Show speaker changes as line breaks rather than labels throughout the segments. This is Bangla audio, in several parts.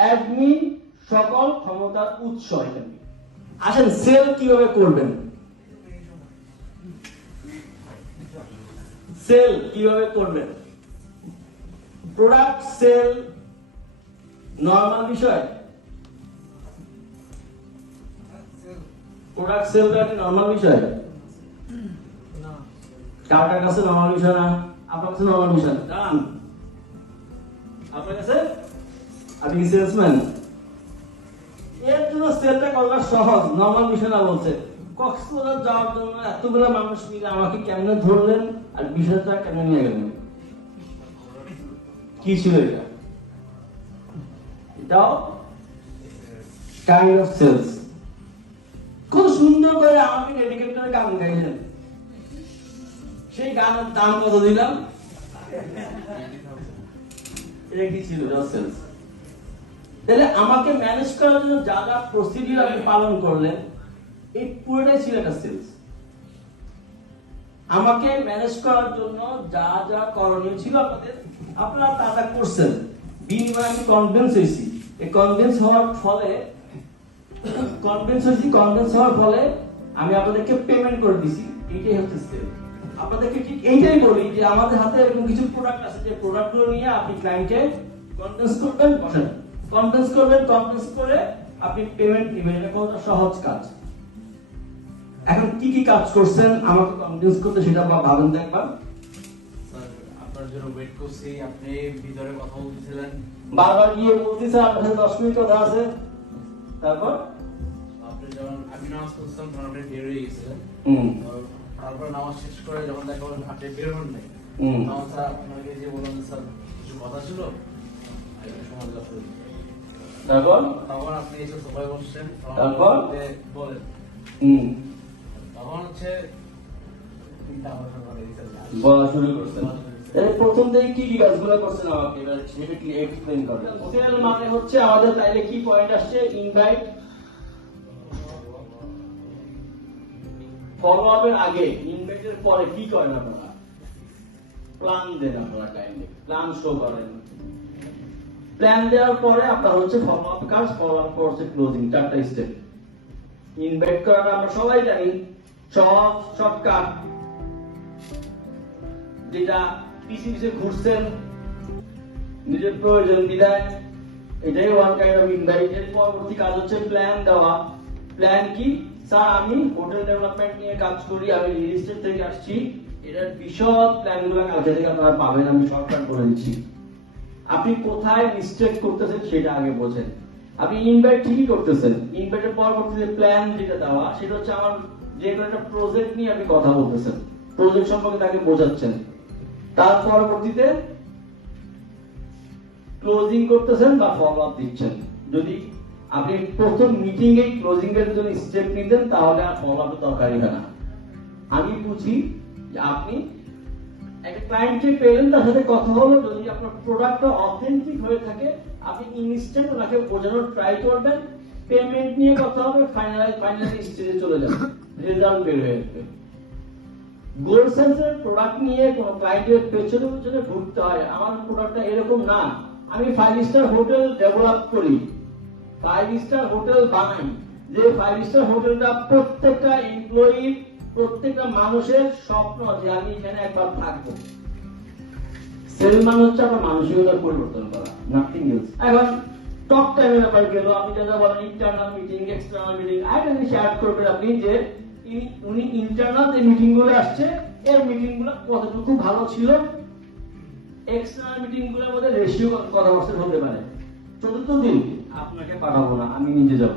অ্যাডমিন সকল ক্ষমতার উৎস এখানে। আসেন সেল কীভাবে করবেন? সেল কীভাবে করবেন? প্রোডাক্ট সেল নর্মাল বিষয়? প্রোডাক্ট সেলটা কি নর্মাল বিষয়? কার কাছে নর্মাল বিষয় না? আপনার কাছে নর্মাল বিষয় না? আপনি সেলসম্যান এর জন্য সেলটা করা সহজ নর্মাল বিষয় না বলছে। কক্সবাজার যাওয়ার জন্য এতগুলো মানুষ মিলে আমাকে কেমনে ধরলেন আর বিষয়টা কেমনে নিয়ে গেলেন? কি ছিল এটা? এটাও কাইন্ড অফ সেলস খুব সুন্দর করে আমাকে ডেডিকেট করে গান গাইলেন। সেই গানের দাম কত দিলাম? এটা কি ছিল? সেলস তাহলে আমাকে ম্যানেজ করার জন্য যা যা প্রসিডিউর আপনি পালন করলেন, এই পুরোটাই ছিল একটা সেলস আমাকে ম্যানেজ করার জন্য যা যা করণীয় ছিল আপনাদের, আপনারা তা তা করছেন। বিনিময়ে আমি কনভিন্স হয়েছি। এই কনভিন্স হওয়ার ফলে কনভিন্স হয়েছি কনভিন্স হওয়ার ফলে আমি আপনাদেরকে পেমেন্ট করে দিছি এইটাই হচ্ছে সেল আপনাদেরকে ঠিক এইটাই বলি যে আমাদের হাতে এরকম কিছু প্রোডাক্ট আছে, যে প্রোডাক্টগুলো নিয়ে আপনি ক্লায়েন্টকে কনভিন্স করবেন বসেন কনভিন্স করবেন কনভিন্স করে আপনি পেমেন্ট দিবেন এটা কতটা সহজ কাজ? এখন কি কি কাজ করছেন? আমাকে কনভিন্স করতে সেটা ভাবেন তো একবার।
আপনার জন্য ওয়েট করছি। আপনি ভিতরে কথা বলতেছিলেন।
বারবার গিয়ে বলতেছে আপনার সাথে দশ মিনিট কথা আছে। তারপর?
আপনি যখন আমি নামাজ পড়ছিলাম তখন আপনি বের হয়ে গেছিলেন।
হুম।
তারপর নামাজ শেষ করে যখন দেখা হলো আপনি বের হন নাই।
হুম।
তখন স্যার আপনাকে যে বললাম স্যার কিছু কথা ছিল? আর
তারপর?
তখন আপনি এসে সবাই বসছেন
তারপর?
বলেন।
হুম।
তখন হচ্ছে।
বলা শুরু করছেন। প্রথম থেকে কি কি কাজগুলো করছেন আমাকে? এবার সেটা কি এক্সপ্লেইন করেন। হোটেল মানে হচ্ছে আমাদের তাইলে কি পয়েন্ট আসছে? ইনভাইট ফলো আপের আগে ইনভাইটের পরে কি করেন আপনারা? প্ল্যান দেন আপনারা কাইন্ডলি প্ল্যান শো করেন। প্ল্যান দেওয়ার পরে আপনার হচ্ছে ফলো আপ কাজ ফলো আপ হচ্ছে ক্লোজিং চারটা স্টেপ ইনভাইট করাটা আমরা সবাই জানি সব শর্টকাট যেটা পিছে পিছে ঘুরছেন, নিজের প্রয়োজন বিধায় এটাই ওয়ান কাইন্ড অফ ইনভাইট এর পরবর্তী কাজ হচ্ছে প্ল্যান দেওয়া। প্ল্যান কি? স্যার, আমি হোটেল ডেভেলপমেন্ট নিয়ে কাজ করি, আমি রিয়েল এস্টেট থেকে আসছি। এটার বিশদ প্ল্যানগুলো কালকে থেকে আপনারা পাবেন, আমি শর্টকাট করে দিচ্ছি। আপনি কোথায় মিস্টেক করতেছেন সেটা আগে বোঝেন। আপনি ইনভাইট ঠিকই করতেছেন। ইনভাইটের পরবর্তীতে প্ল্যান যেটা দেওয়া, সেটা হচ্ছে আমার যে কোনো একটা প্রজেক্ট নিয়ে আপনি কথা বলতেছেন। প্রজেক্ট সম্পর্কে তাকে বোঝাচ্ছেন। তার পরবর্তীতে ক্লোজিং করতেছেন বা ফলো আপ দিচ্ছেন। যদি আপনি প্রথম মিটিং এ ক্লোজিং এর জন্য স্টেপ নিতেন, তাহলে আর ফলো আপ দরকারই হয় না। আমি বুঝি যে আপনি একটা ক্লায়েন্টকে পেলেন, তার সাথে কথা হলো, যদি আপনার প্রোডাক্টটা অথেন্টিক হয়ে থাকে, আপনি ইনস্ট্যান্ট ওনাকে বোঝানোর ট্রাই করবেন পেমেন্ট নিয়ে কথা হবে ফাইনালি স্টেজে চলে যাবে রেজাল্ট বের হয়ে আসবে গোল্ড সেন্সের প্রোডাক্ট নিয়ে কোনো ক্লায়েন্টের পেছনে পেছনে ঘুরতে হয়, আমার প্রোডাক্টটা এরকম না। আমি ফাইভ স্টার হোটেল ডেভেলপ করি ফাইভ স্টার হোটেল বানাই। যে ফাইভ স্টার হোটেলটা প্রত্যেকটা এমপ্লয়ি প্রত্যেকটা মানুষের স্বপ্ন যে আমি এখানে একবার থাকব। হচ্ছে পরিবর্তন করা নাথিং এখন টক টাইমের ব্যাপার গেল, আপনি বলেন internal meeting external meeting add করবেন আপনি যে উনি ইন্টারনাল যে মিটিংগুলো আসছে, এর মিটিংগুলো কতটুকু ভালো ছিল এক্সটার্নাল মিটিংগুলোর মধ্যে রেশিও পার্সেন্ট হতে পারে? চতুর্থ দিন, আপনাকে পাঠাবো না, আমি নিজে যাব।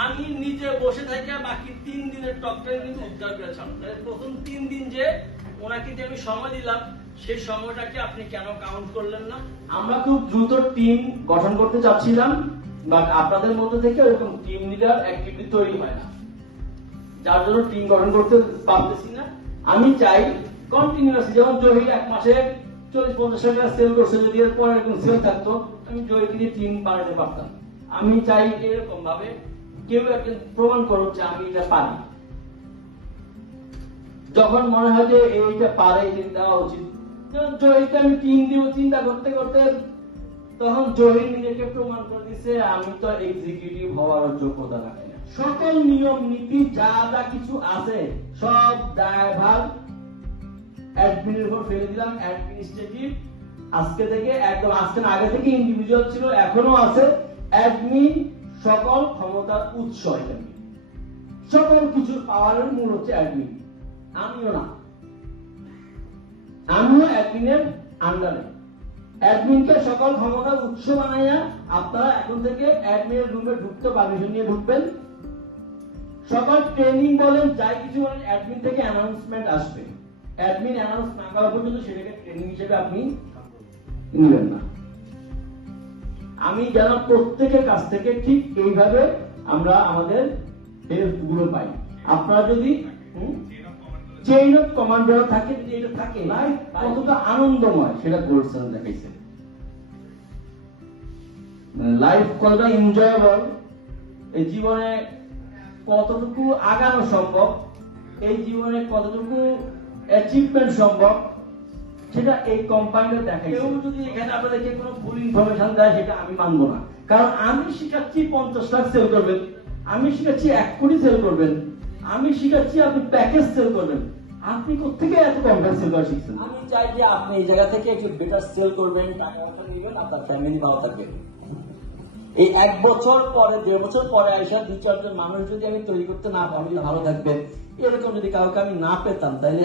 আমি নিজে বসে থেকে বাকি তিন দিনের টক কিন্তু উদ্ধার করেছিলাম তাহলে প্রথম তিন দিন যে ওনাকে যে আমি সময় দিলাম, সেই সময়টাকে আপনি কেন কাউন্ট করলেন না?
আমরা খুব দ্রুত টিম গঠন করতে চাচ্ছিলাম বাট আপনাদের মধ্যে থেকে ওরকম টিম লিডার অ্যাক্টিভিটি তৈরি হয় না। যার জন্য টিম গঠন করতে পারতেছি না। আমি চাই কন্টিনিউয়াসলি যেমন জহির এক মাসে চল্লিশ, পঞ্চাশ টাকা সেল করছে, যদি এর পরে এরকম সেল থাকতো, আমি জহিরকে দিয়ে টিম বাড়াতে পারতাম। আমি চাই এরকম ভাবে কেউ একজন প্রমাণ করুক যে আমি এটা পারি। যখন মনে হয় যে এইটা পারে দেওয়া উচিত। আমি টিম দিব চিন্তা করতে করতে তখন জহির নিজেকে প্রমাণ করে দিছে আমি তো এক্সিকিউটিভ হওয়ার যোগ্যতা রাখি না। সকল নিয়ম, নীতি, যা যা কিছু আছে, সব দায়ভার অ্যাডমিনের উপর ফেলে দিলাম অ্যাডমিনিস্ট্রেটিভ আজকে থেকে, একদম আজকে আগে থেকে ইন্ডিভিজুয়াল ছিল এখনও আছে। অ্যাডমিন সকল ক্ষমতার উৎস এখানে। সকল কিছুর পাওয়ারের মূল হচ্ছে অ্যাডমিন আমিও না। আমিও অ্যাডমিনের আন্ডারে অ্যাডমিনকে সকল ক্ষমতার উৎস বানাইয়া আপনারা এখন থেকে অ্যাডমিনের রুমে ঢুকতে পারমিশন নিয়ে ঢুকবেন। সকল ট্রেনিং বলেন, যাই কিছু বলেন অ্যাডমিন থেকে অ্যানাউন্সমেন্ট আসবে। অ্যাডমিন অ্যানাউন্স না করা পর্যন্ত সেটাকে ট্রেনিং হিসেবে আপনি নেবেন না। আমি যেন প্রত্যেকের কাছ থেকে ঠিক এইভাবে আমরা আমাদের হেল্পগুলো পাই। আপনারা যদি চেইন অফ কমান্ডার থাকে, যদি এটা থাকে লাইফ কতটা আনন্দময়, সেটা দেখাইছে। লাইফ কতটা এনজয়েবল এই জীবনে কতটুকু আগানো সম্ভব, এই জীবনে কতটুকু অ্যাচিভমেন্ট সম্ভব সেটা এই কোম্পানিটা দেখে কেউ যদি এখানে আপনাদেরকে কোনো ভুল ইনফরমেশন দেয় সেটা আমি মানবো না। কারণ আমি শিখাচ্ছি পঞ্চাশ লাখ সেল করবেন আমি শিখাচ্ছি এক কোটি সেল করবেন আমি শিখাচ্ছি আপনি প্যাকেজ সেল করবেন। আপনি কোথেকে এত কম্পানি সেল করা শিখছেন?
আমি চাই যে আপনি এই জায়গা থেকে একটু বেটার সেল করবেন টাকা পয়সা নেবেন আপনার ফ্যামিলি ভালো থাকবে। এই এক বছর পরে দেড় বছর পরে আইসা দুই চারজন মানুষ যদি আমি তৈরি করতে না পারি ভালো থাকবেন এরকম যদি কাউকে আমি না পেতাম তাহলে